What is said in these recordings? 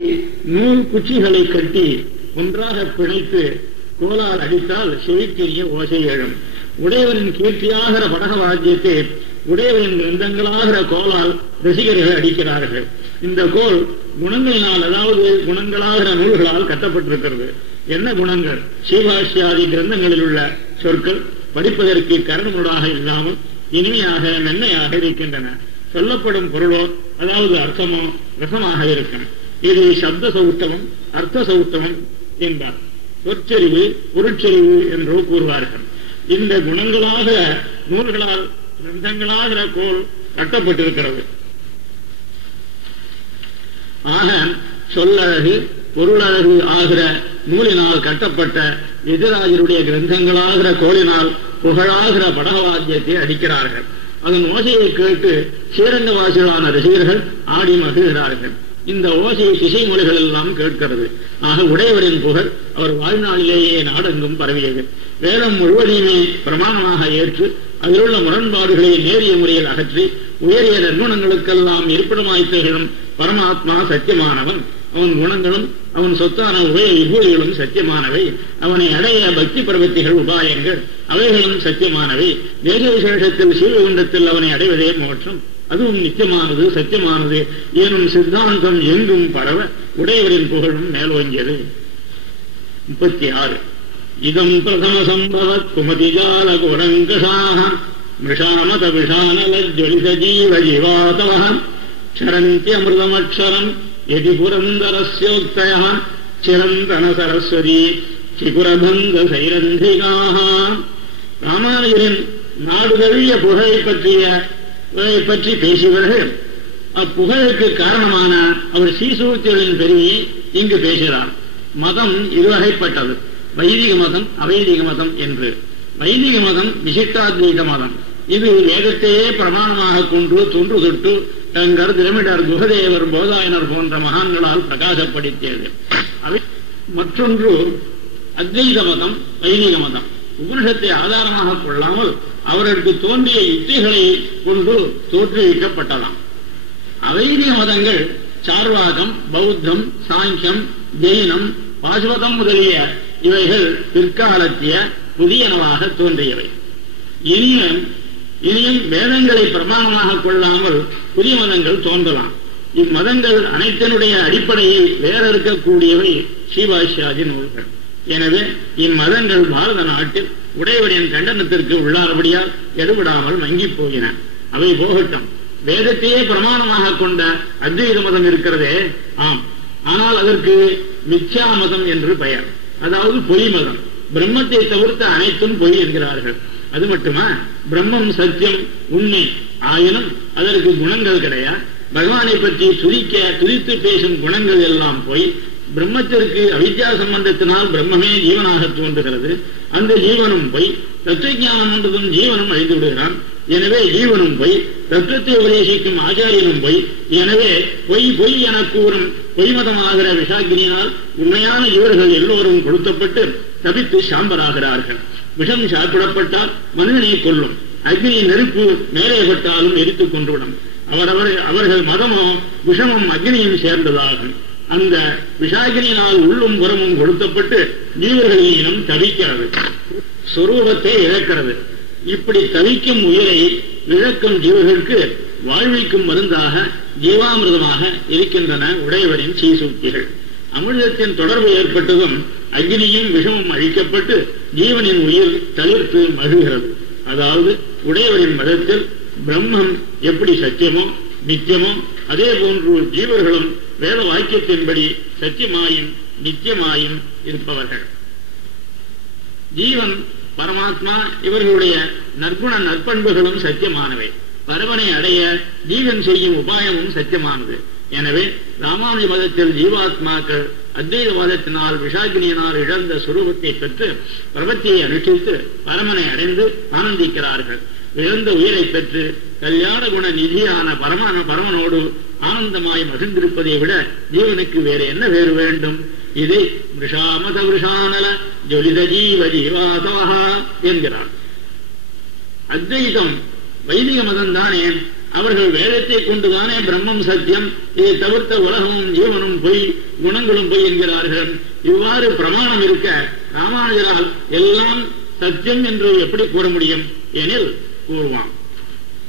நூல் குச்சிகளை கட்டி ஒன்றாக பிணைத்து கோலால் அடித்தால் செவிக்கிரிய ஓசை எழும். உடையவரின் கீர்த்தியாகிற படக வாத்தியத்தை உடையவரின் கிரந்தங்களாகிற கோலால் ரசிகர்கள் அடிக்கிறார்கள். இந்த கோல் குணங்களினால், அதாவது குணங்களாகிற நூல்களால் கட்டப்பட்டிருக்கிறது. என்ன குணங்கள்? சீபாஷ்யாதி கிரந்தங்களில் உள்ள சொற்கள் படிப்பதற்கு கரணமுடாக இல்லாமல் இனிமையாக மென்மையாக இருக்கின்றன. சொல்லப்படும் பொருளோ, அதாவது அர்த்தமோ ரசமாக இருக்கும். இது சப்த சௌஷ்டவம், அர்த்த சௌஷ்டவம் என்பார். சொற்செறிவு பொருட்செறிவு என்றோ கூறுவார்கள். இந்த குணங்களாக நூல்களால் கிரந்தங்களாகிற கோல் கட்டப்பட்டிருக்கிறது. ஆக சொல்லழகு பொருளழகு ஆகிற நூலினால் கட்டப்பட்ட எதிராஜருடைய கிரந்தங்களாகிற கோளினால் புகழாகிற படகவாத்தியத்தை அடிக்கிறார்கள். அதன் ஓசையை கேட்டு ஸ்ரீரங்கவாசிகளான ரசிகர்கள் ஆடி மகிழ்கிறார்கள். இந்த ஓசை திசை மொழிகள் எல்லாம் கேட்கிறது. ஆக உடையவரின் புகழ் அவர் வாழ்நாளிலேயே நாடெங்கும் பரவியது. வேதம் முழுவதையுமே பிரமாணமாக ஏற்று அதிலுள்ள முரண்பாடுகளை நேரிய முறையில் அகற்றி உயரிய நற்குணங்களுக்கெல்லாம் இருப்பிடமாய் திகழும் பரமாத்மா சத்தியமானவன். அவன் குணங்களும் அவன் சொத்தான உபய விபூதிகளும் சத்தியமானவை. அவனை அடைய பக்தி பிரவத்திகள் உபாயங்கள் அவைகளும் சத்தியமானவை. தேச விசேஷத்தில் சீவகுண்டத்தில் அவனை அடைவதே மோட்சம். அதுவும் நித்தியமானது சத்தியமானது எனும் சித்தாந்தம் எங்கும் பரவ உடையவரின் புகழும் மேலோங்கியது. 36 இதம் பிரதம சம்பவத் குமதிஜால குரங்கசாக மிருஷாமத விஷானலஜ்வலித ஜீவ ஜீவாதவ சரந்தி அமிர்தமக்ஷரம் யதி புரந்தரஸ்யோக்தய சிரந்தன சரஸ்வதி சிகுரபந்த சைரந்திகாக. ராமானுஜரின் நாடுதழிய புகழை பற்றி பேசியவர்கள் அப்புகழுக்கு காரணமான அவர் ஸ்ரீசூத்திகளின் பெருமையை இங்கு பேசுகிறார். மதம் இருவகைப்பட்டது, வைதிக மதம் அவைதிக மதம் என்று. வைதிக மதம் விசிஷ்டாத்வைத மதம். இது வேதத்தையே பிரமாணமாக கொண்டு தொன்று தொட்டு டங்கர், திரமிடர், குகதேவர், போதாயனர் போன்ற மகான்களால் பிரகாசப்படுத்தியது. மற்றொன்று அத்வைத மதம், வைதிக மதம். உபனிஷத்தை ஆதாரமாக கொள்ளாமல் அவர்களுக்கு தோன்றிய யுக்திகளை கொண்டு தோற்றுவிக்கப்பட்டதாம். அவைதிக மதங்கள் சார்வாகம், பௌத்தம், சாங்கியம், ஜெயினம், பாசுபதம் முதலிய இவைகள் பிற்காலத்திய புதியனவாக தோன்றியவை. இனியும் வேதங்களை பிரமாணமாக கொள்ளாமல் புதிய மதங்கள் தோன்றலாம். இம்மதங்கள் அனைத்தினுடைய அடிப்படையை வேறறுக்கக்கூடியவை ஸ்ரீபாஷ்யாதி நூல்கள். எனவே இம்மதங்கள் பாரத நாட்டில் உடையவரின் கண்டனத்திற்கு உள்ளானபடியால் எடுபடாமல் மங்கி போகின. அவை போகட்டும். வேதத்தையே பிரமாணமாக கொண்ட அத்வைத மதம் இருக்கிறதே, ஆம், ஆனால் அதற்கு மித்யா மதம் என்று பெயர். அதாவது பொய் மதம். பிரம்மத்தை தவிர்த்த அனைத்தும் பொய் என்கிறார்கள். அது மட்டுமா? பிரம்மம் சத்தியம் உண்மை ஆயினும் அதற்கு குணங்கள் கிடையாது. பகவானை பற்றி துதித்து பேசும் குணங்கள் எல்லாம் போய் பிரம்மத்திற்கு அவித்யா சம்பந்தத்தினால் பிரம்மமே ஜீவனாக தோன்றுகிறது. அந்த ஜீவனும் போய் தத்துவஞானம் என்றதும் ஜீவனும் அழிந்து விடுகிறான். எனவே ஜீவனும் போய் தத்துவத்தை உபதேசிக்கும் ஆச்சாரியனும் போய். எனவே பொய் பொய் என கூறும் பொய்மதமாகிற விஷாகினியினால் உண்மையான ஜீவர்கள் எல்லோரும் கொளுத்தப்பட்டு தவித்து சாம்பராகிறார்கள். விஷம் சாப்பிடப்பட்டால் மனிதனை கொல்லும். அக்னி நெருப்பு மேலே பட்டாலும் எரித்துக் கொண்டுவிடும். அவர்கள் மதமோ விஷமும் அக்னியும் சேர்ந்ததாகும். அந்த விஷாகினியினால் உள்ளும் புறமும் கொடுத்தப்பட்டு ஜீவர்களிலும் தவிக்கிறது, சொரூபத்தை இழக்கிறது. இப்படி தவிக்கும் உயிரை இழக்கும் ஜீவர்களுக்கு வாழ்விக்கும் மருந்தாக ஜீவாமிர்தமாக இருக்கின்றன உடையவரின் சீசூக்திகள். அமிர்தத்தின் தொடர்பு ஏற்பட்டதும் அக்னியும் விஷமும் அழிக்கப்பட்டு ஜீவனின் உயிர் தளிர்த்து மகிழ்கிறது. அதாவது உடையவரின் மதத்தில் பிரம்மம் எப்படி சத்தியமோ நித்தியமோ அதே போன்று ஜீவர்களும் வேத வாக்கியத்தின்படி சத்தியமாயும் நித்தியமாயும் இருப்பவர்கள். ஜீவன், பரமாத்மா இவர்களுடைய நற்குண நற்பண்புகளும் சத்தியமானவை. பரவனை அடைய ஜீவன் செய்யும் உபாயமும் சத்தியமானது. எனவே ராமானுஜ மதத்தில் ஜீவாத்மாக்கள் அத்வைதவாதத்தினால் விஷாகினியினால் இழந்த சுரூபத்தை பெற்று பிரபத்தியை அனுஷ்டித்து பரமனை அடைந்து ஆனந்திக்கிறார்கள். இழந்த உயிரை பெற்று கல்யாண குண நிதியான பரமனோடு ஆனந்தமாய் மகிழ்ந்திருப்பதை விட ஜீவனுக்கு வேறு என்ன வேறு வேண்டும்? இதை மிருஷாமத விஷானல ஜொலித ஜீவ ஜீவாதவா என்கிறார். அத்வைதம் வைதிக மதம் தானே, அவர்கள் வேதத்தை கொண்டுதானே பிரம்மம் சத்தியம், இதை தவிர்த்த உலகமும் ஜீவனும் பொய், குணங்களும் பொய் என்கிறார்கள். இவ்வாறு பிரமாணம் இருக்க ராமானுஜரால் எல்லாம் சத்தியம் என்று எப்படி கூற முடியும் எனில் கூறுவான்.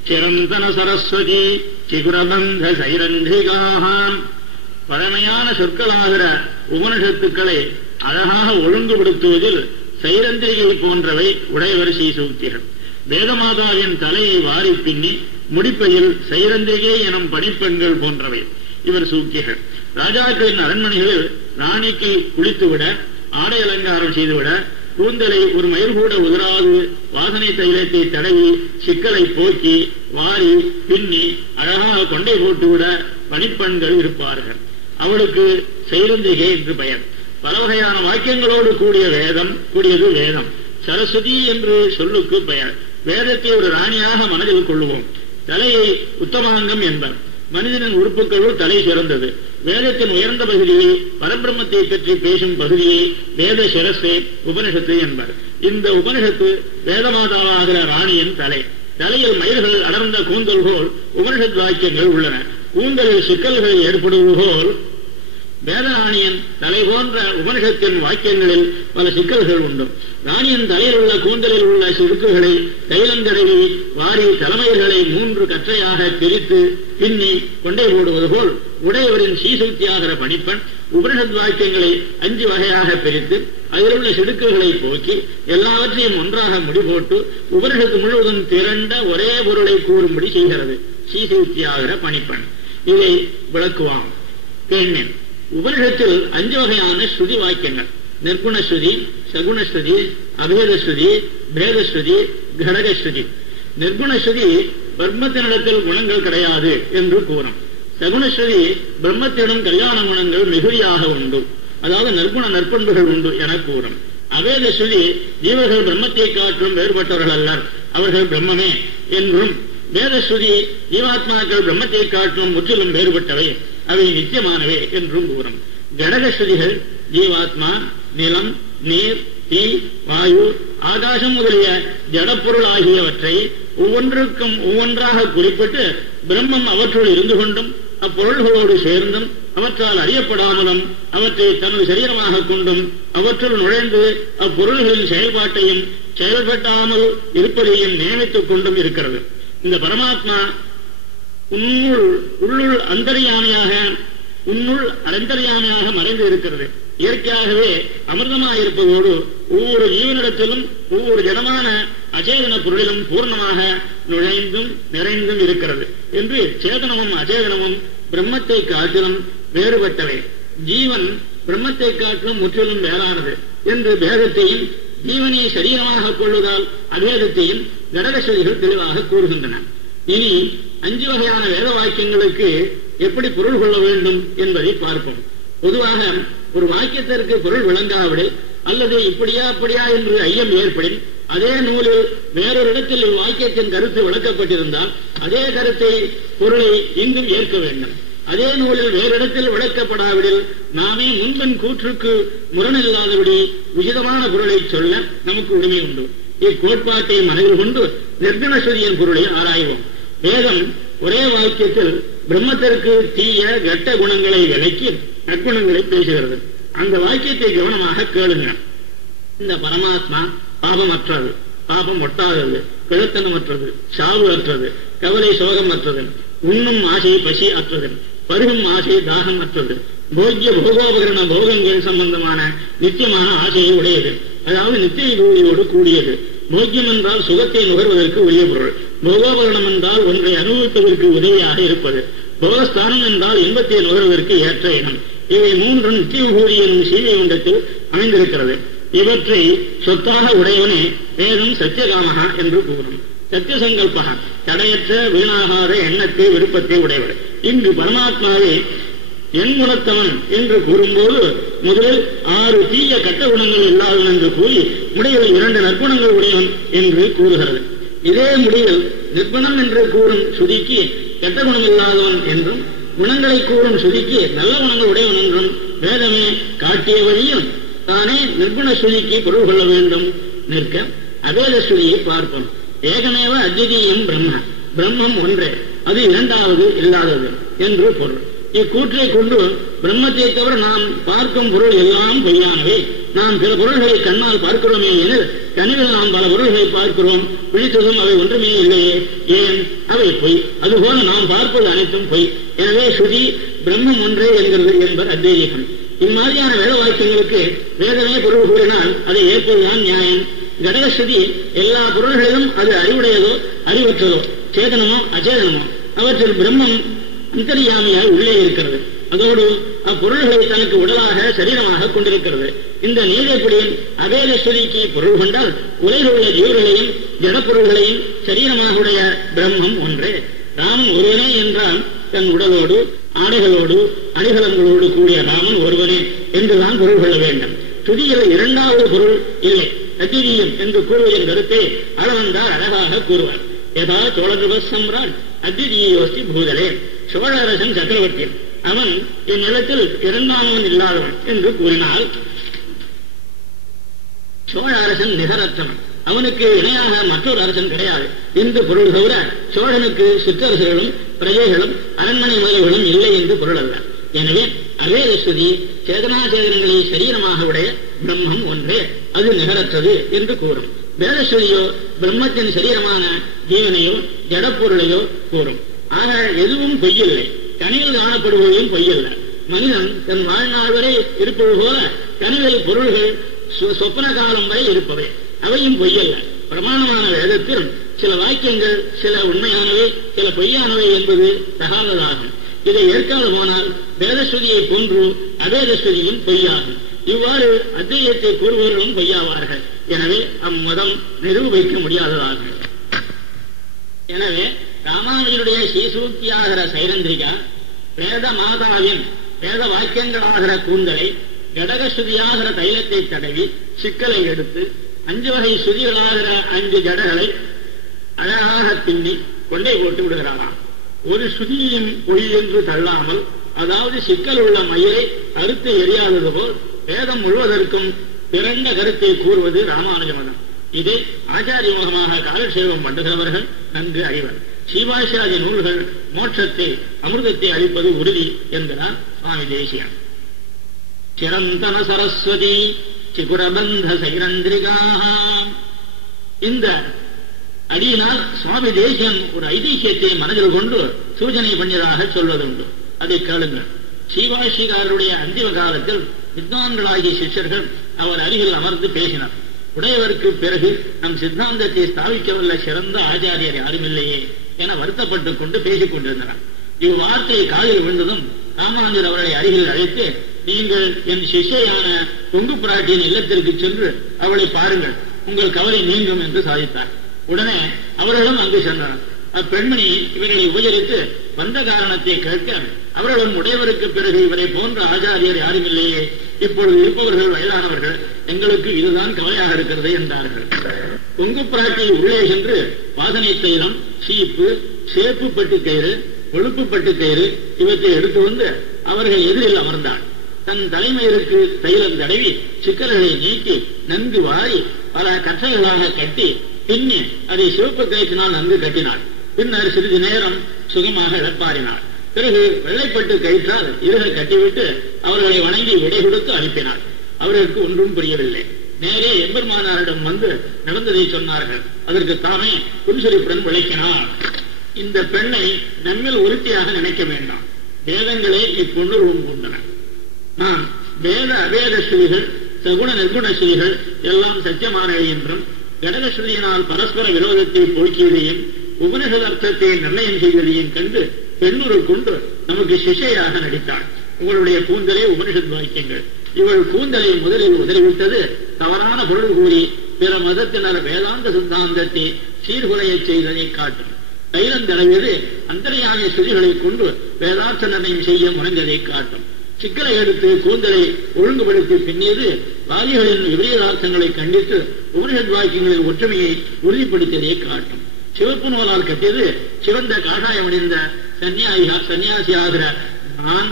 சிரந்தன சரஸ்வதி சிகுரபந்த சைரந்திகாம். பழமையான சொற்களாகிற உபனிஷத்துக்களை அழகாக ஒழுங்குபடுத்துவதில் சைரந்திரிகை போன்றவை உடையவர் ஸ்ரீசூக்திகள். வேதமாதாவின் தலையை வாரி பின்னி முடிப்பையில் சைரந்திரிகை எனும் பணிப்பெண்கள் போன்றவை இவர் சூக்திகள். ராஜாக்களின் அரண்மனைகளில் ராணிக்கு குளித்துவிட, ஆடை அலங்காரம் செய்துவிட, கூந்தலை ஒரு மயில் கூட உதிராது வாசனை தைலத்தை தடவி சிக்கலை போக்கி வாரி பின்னி அழகாக கொண்டை போட்டுவிட பணிப்பெண்கள் இருப்பார்கள். அவளுக்கு சைரந்திரிகை என்று பெயர். பல வகையான வாக்கியங்களோடு கூடியது வேதம். சரஸ்வதி என்று சொல்லுக்கு பெயர். வேதத்தை ஒரு ராணியாக மனதில் கொள்ளுவோம். தலையை உத்தமாங்கம் என்பர். மனிதனின் உறுப்புகளுள் தலை சிறந்தது. வேதத்தின் உயர்ந்த பகுதியை, பரபிரம்மத்தை பற்றி பேசும் பகுதியை வேத சிரசை உபனிஷத்து என்பர். இந்த உபனிஷத்து வேதமாதாவாகிற ராணியின் தலை. தலையில் மயில்கள் அடர்ந்த கூந்தல் போல் உபனிஷத் வாக்கியங்கள் உள்ளன. கூந்தலில் சிக்கல்கள் ஏற்படுவது போல் வேதராணியின் தலை போன்ற உபனிஷத்தின் வாக்கியங்களில் பல சிக்கல்கள் உண்டு. ராணியின் தலையில் உள்ள கூந்தலில் உள்ள சிறுக்குகளை தைலந்தடவி வாரி தலைமைகளை 3 கற்றையாக பிரித்து பின்னி கொண்டே போடுவது போல் உடையவரின் ஸ்ரீசூக்தியாகிற பணிப்பெண் உபனிஷத் வாக்கியங்களை 5 வகையாக பிரித்து அதில் உள்ள சிடுக்குகளை போக்கி எல்லாவற்றையும் ஒன்றாக முடிபோட்டு உபனிஷத்து முழுவதும் திரண்ட ஒரே பொருளை கூறும்படி செய்கிறது ஸ்ரீசூக்தியாகிற பணிப்பெண். இதை விளக்குவான். பெண்ணின் உபனிஷத்தில் 5 வகையான ஸ்ருதி வாக்கியங்கள்: நிர்குணஸ்ருதி, சகுணஸ்ருதி, அபேதஸ்ருதி, பேதஸ்ருதி, கடகஸ்ருதி. நிர்குணஸ்ருதி பிரம்மத்தினிடத்தில் குணங்கள் கிடையாது என்று கூறும். சகுணஸ்ருதி பிரம்மத்திடம் கல்யாண குணங்கள் மிகுதியாக உண்டு, அதாவது நற்குண நற்பண்புகள் உண்டு என கூறும். அபேதஸ்ருதி ஜீவர்கள் பிரம்மத்தை காற்றும் வேறுபட்டவர்கள் அல்லர், அவர்கள் பிரம்மமே என்றும். வேதஸ்ருதி ஜீவாத்மாக்கள் பிரம்மத்தை காற்றும் முற்றிலும் வேறுபட்டவை, அவை நித்தியமானவை என்றும் கூறும். கடகஸ்ருதிகள் ஜீவாத்மா, நிலம், நீர், தீ, வாயு, ஆகாசம் முதலிய ஜடப்பொருள் ஆகியவற்றை ஒவ்வொன்றுக்கும் ஒவ்வொன்றாக குறிப்பிட்டு பிரம்மம் அவற்றுள் இருந்து கொண்டும் அப்பொருள்களோடு சேர்ந்தும் அவற்றால் அறியப்படாமலும் அவற்றை தனது சரீரமாக கொண்டும் அவற்றுள் நுழைந்து அப்பொருள்களின் செயல்பாட்டையும் செயல்பட்டாமல் இருப்பதையும் நியமித்துக் கொண்டும் இருக்கிறது. இந்த பரமாத்மா உள்ளுள் அந்தர்யாமியாக மறைந்து இருக்கிறது. இயற்கையாகவே அமிர்தமாயிருப்பதோடு ஒவ்வொரு ஜீவனிடத்திலும் ஒவ்வொரு ஜடமான அச்சேதன பொருளிலும் பூர்ணமாக நுழைந்தும் நிறைந்தும் இருக்கிறது என்று சேதனமும் அச்சேதனமும் பிரம்மத்தை காட்டிலும் வேறுபட்டவை. ஜீவன் பிரம்மத்தை காட்டிலும் முற்றிலும் வேறானது என்று பேதத்தையும் ஜீவனை சரீரமாக கொள்வதால் அபேதத்தையும் கடகஸ்ருதிகள் தெளிவாக கூறுகின்றன. இனி 5 வகையான வேத வாக்கியங்களுக்கு எப்படி பொருள் கொள்ள வேண்டும் என்பதை பார்ப்போம். பொதுவாக ஒரு வாக்கியத்திற்கு பொருள் விளங்காவிட அல்லது இப்படியா அப்படியா என்று ஐயம் ஏற்படின் அதே நூலில் வேறொரு இடத்தில் இவ்வாக்கியத்தின் கருத்து விளக்கப்பட்டிருந்தால் அதே கருத்தை பொருளை இங்கும் ஏற்க வேண்டும். அதே நூலில் வேறு இடத்தில் விளக்கப்படாவிடில் நாமே முன்பன் கூற்றுக்கு முரணில்லாதபடி உச்சிதமான பொருளை சொல்ல நமக்கு உரிமை உண்டு. இக்கோட்பாட்டை மனதில் கொண்டு நிர்குணஸ்ருதியின் பொருளை ஆராய்வோம். வேதம் ஒரே வாக்கியத்தில் பிரம்மத்திற்கு தீய கட்ட குணங்களை விலக்கி நற்குணங்களை பேசுகிறது. அந்த வாக்கியத்தை கவனமாக கேளுங்க. இந்த பரமாத்மா பாபமற்றது, பாபம் ஒட்டாதது, கிழத்தனமற்றது, சாவு அற்றது, கவலை சோகம் அற்றது, உண்ணும் ஆசை பசி அற்றது, பருகும் ஆசை தாகம் அற்றது, போக்கிய போகோபகரண போகங்கள் சம்பந்தமான நித்தியமான ஆசையை உடையது, அதாவது நித்திய கூலியோடு கூடியது. போக்கியம் என்றால் சுகத்தை நுகர்வதற்கு உரிய பொருள். போகோபகரணம் என்றால் ஒன்றை அனுபவிப்பதற்கு உதவியாக இருப்பது. போகஸ்தானம் என்றால் இன்பத்தை நுகர்வதற்கு ஏற்ற இடம். இவை 3 நித்திய கூலி எனும் சீமை குண்டத்தில் அமைந்திருக்கிறது. இவற்றை சொத்தாக உடையவனே வேதம் சத்தியகாமகா என்று கூறும். சத்தியசங்கல்பகா தடையற்ற வீணாகாத எண்ணத்தை விருப்பத்தை உடையவர். இங்கு பரமாத்மாவே என் குணத்தவன் என்று கூறும்போது முதலில் 6 தீய கட்ட குணங்கள் இல்லாதவன் என்று கூறி முடிவில் 2 நற்குணங்கள் உடையவன் என்று கூறுகிறது. இதே முடிவில் நிர்குணம் என்று கூறும் சுதிக்கு கெட்ட குணம் இல்லாதவன் என்றும் குணங்களை கூறும் சுதிக்கு நல்ல குணங்கள் உடையவன் என்றும் வேதமே காட்டிய வழியும் தானே நிர்குண சுதிக்கு பொருள் கொள்ள வேண்டும் நிற்க அபேத சுதியை பார்ப்போம். ஏகமேவ அத்விதீயம் பிரம்ம, பிரம்மம் ஒன்றே, அது இரண்டாவது இல்லாதது என்று பொருள். இக்கூற்றை கொண்டு பிரம்மத்தை தவிர நாம் பார்க்கும் பொருள் எல்லாம் பொய்யானவை. நாம் பிற பொருள்களை கண்ணால் பார்க்கிறோமே எனில் கண்ணில் நாம் பல பொருள்களை பார்க்கிறோம், விழித்ததும் அவை ஒன்றுமே இல்லையே, ஏன் அவை பொய். அதுபோல நாம் பார்ப்பது அனைத்தும் பொய். எனவே ஸ்ருதி பிரம்மம் ஒன்றே என்கிறது என்பர் அத்வைதீகம். இம்மாதிரியான வேத வாக்கியங்களுக்கு வேதமே பொருள் கூறினால் அதை ஏற்பதுதான் நியாயம். கடகஸ்ருதி எல்லா பொருள்களிலும் அது அறிவுடையதோ அறிவற்றதோ, சேதனமோ அச்சேதனமோ, அவற்றில் பிரம்மம் அந்தர்யாமியாய் உள்ளே இருக்கிறது. அதோடு அப்பொருள்களை தனக்கு உடலாக சரீரமாக கொண்டிருக்கிறது. இந்த நீதிப்படியின் அபேத ஸ்ருதிக்கு பொருள் கொண்டால் உலகில் உள்ள ஜீவர்களையும் ஜடப்பொருள்களையும் சரீரமாக உடைய பிரம்மம் ஒன்றே. ராமன் ஒருவனே என்றால் தன் உடலோடு ஆடைகளோடு அணிகலங்களோடு கூடிய ராமன் ஒருவனே என்றுதான் பொருள் கொள்ள வேண்டும். ஸ்ருதியில் இரண்டாவது பொருள் இல்லை, அத்விதீயம் என்று கூறுவதன் கருத்தை அளவந்தார் அழகாக கூறுவார். ஏதா சோழ சம்ராட் அத்விதீயோஸ்தி பூதலே. சோழ அரசன் சக்கரவர்த்தி, அவன் இந்நிலத்தில் இரண்டாமவன் இல்லாதவன் என்று கூறினால் சோழ அரசன் நிகரற்றவன், அவனுக்கு இணையாக மற்றொரு அரசன் கிடையாது என்று பொருள் தவிர சோழனுக்கு சிற்றரசர்களும் பிரஜைகளும் அரண்மனை முதல்களும் இல்லை என்று பொருள் அல்ல. எனவே அவேத ஸ்ருதி சேதனாசேதனங்களை சரீரமாக உடைய பிரம்மம் ஒன்றே, அது நிகரற்றது என்று கூறும். வேதஸ்ருதியோ பிரம்மத்தின் சரீரமான ஜீவனையோ ஜடப்பொருளையோ கூறும். ஆக எதுவும் பொய்யில்லை, கனியில் காணப்படுவதையும் பொய்யல்ல. மனிதன் தன் வாழ்நாள் வரை இருப்பது போல கனிவில் பொருள்கள் சொப்பன காலம் வரை இருப்பவை, அவையும் பொய்யல்ல. பிரமாணமான வேதத்தில் சில வாக்கியங்கள் சில உண்மையானவை சில பொய்யானவை என்பது தகாததாகும். இதை ஏற்காது போனால் வேதஸ்ருதியை போன்று அவேதஸ்ருதியும் பொய்யாகும். இவ்வாறு அத்வைதத்தை கூறுபவர்களும் பொய்யாவார்கள். எனவே அம்மதம் நிரூபிக்க முடியாததாகும். எனவே ராமானுஜனுடைய ஸ்ரீசூக்தியாகிற சைரந்திரிகா வேத மாதாவின் வேத வாக்கியங்களாகிற கூந்தலை கடகஸ்ருதியாகிற தைலத்தை தடவி சிக்கலை எடுத்து 5 வகை ஸ்ருதிகளாகிற 5 ஜடகளை அழகாக பின்னி கொண்டே போட்டு விடுகிறாராம். ஒரு ஸ்ருதியின் பொய் என்று தள்ளாமல், அதாவது சிக்கல் உள்ள மயிரை அறுத்து எரியாதது போல் வேதம் முழுவதற்கும் பிறந்த கருத்தை கூறுவது ராமானுஜ மதம். இதை ஆச்சாரிய முகமாக காலட்சேபம் பண்ணுகிறவர்கள் நன்கு அறிவர். சீவாசாதி நூல்கள் மோட்சத்தை அமிர்தத்தை அளிப்பது உறுதி என்கிறார் சுவாமி தேசிகன். சிரந்தன சரஸ்வதி சிகுரபந்த சைரந்திரிகாக. இந்த அடியினால் சுவாமி தேசிகன் ஒரு ஐதிஹ்யத்தை மனதில் கொண்டு சூச்சனை பண்ணியதாக சொல்வதுண்டு. அதை கேளுங்கள். சீவாஷிகாரருடைய அந்திம காலத்தில் வித்வான்களாகிய சிஷ்யர்கள் அவர் அருகில் அமர்ந்து பேசினார். உடையவருக்கு பிறகு நம் சித்தாந்தத்தை ஸ்தாபிக்கவல்ல சிறந்த ஆச்சாரியர் யாரும் இல்லையே என வருத்தப்பட்டுக் கொண்டு பேசிக் கொண்டிருந்தார். இவ்வார்த்தை காலில் விழுந்ததும் ராமானுஜர் அவர்களை அருகில் அழைத்து, நீங்கள் என் சிஷ்யான பொங்கு பிராட்டியின் இல்லத்திற்கு சென்று அவளை பாருங்கள், உங்கள் கவலை நீங்கும் என்று சாதித்தார். உடனே அவர்களும் அங்கு சென்றனர். அப்பெண்மணி இவர்களை உபசரித்து வந்த காரணத்தை கேட்க, அவர்களும் உடையவருக்கு பிறகு இவரை போன்ற ஆச்சாரியர் யாரும் இல்லையே, இப்பொழுது இருப்பவர்கள் வயதானவர்கள், எங்களுக்கு இதுதான் கவலையாக இருக்கிறது என்றார்கள். பொங்கு பிராட்டி உள்ளே சென்று வாசனை தைலம், சீப்பு, சேப்பு பட்டு கயிறு, கொழுப்பு பட்டு கயிறு இவற்றை எடுத்து வந்து அவர்கள் எதிரில் அமர்ந்தாள். தன் தலைமையிற்கு தைலம் தடவி சிக்கல்களை நீக்கி நன்கு வாரி பல கற்றைகளாக கட்டி பின்னி அதை சிவப்பு கயிற்றினால் நன்கு கட்டினாள். பின்னர் சிறிது நேரம் சுகமாக இழப்பாரினாள். பிறகு வெள்ளைப்பட்டு கயிற்றால் இருக கட்டிவிட்டு அவர்களை வணங்கி விடை கொடுத்து அனுப்பினாள். அவர்களுக்கு ஒன்றும் புரியவில்லை. நேரே எம்பெருமானாரிடம் வந்து நடந்ததை சொன்னார்கள். அதற்கு தாமே புன்சிரிப்புடன் விளக்கினார். இந்த பெண்ணை நம்மில் உறுதியாக நினைக்க வேண்டாம். வேதங்களே இப்பொன்னுருவம் கொண்டன. நான் வேத அவேத ஸ்ருதிகள் சகுண நிர்குண ஸ்ருதிகள் எல்லாம் சத்தியமானவை என்றும் கடகஸ்ருதியினால் பரஸ்பர விரோதத்தை போக்கியதையும் உபனிஷத் அர்த்தத்தை நிர்ணயம் செய்வதையும் கண்டு பெண்ணுரை கொண்டு நமக்கு சிஷ்யாக நடித்தாள். உங்களுடைய கூந்தலே உபனிஷத் வாக்கியங்கள். இவள் கூந்தலை முதலில் உதறிவிட்டது தவறான பொருள் கூறி பிற மதத்தினர் வேதாந்த சித்தாந்தத்தை சீர்குலைய செய்ததை காட்டும். தைலந்தடைவது அந்தர்யாமிய ஸ்ருதிகளை கொண்டு வேதார்த்த நிர்ணயம் செய்ய முனைந்ததை காட்டும். சிக்கலை எடுத்து கூந்தலை ஒழுங்குபடுத்தி பின்னியது வாதிகளின் விபரீதார்த்தங்களை கண்டித்து உபனிஷத் வாக்கியங்களின் ஒற்றுமையை உறுதிப்படுத்தியதை காட்டும். சிவப்பு நூலால் கட்டியது சிவந்த காஷாயம் அணிந்த சன்னியாசியாகிற நான்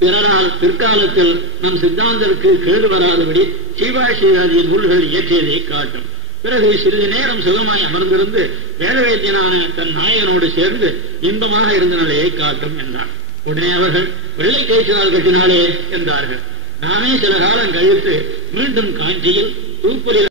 பிறரால் பிற்காலத்தில் நம் சித்தாந்தருக்கு கேடு வராதபடி சீவாசியாதியின் நூல்கள் இயற்றியதை காட்டும். பிறகு சிறிது நேரம் சுகமாய் அமர்ந்திருந்து வேதவேத்தியனான தன் நாயகனோடு சேர்ந்து இன்பமாக இருந்த நிலையை காட்டும் என்றார். உடனே அவர்கள் வெள்ளை கயிற்றினால் கட்டினாலே என்றார்கள். நானே சில காலம் கழித்து மீண்டும் காஞ்சியில் தூப்புலில்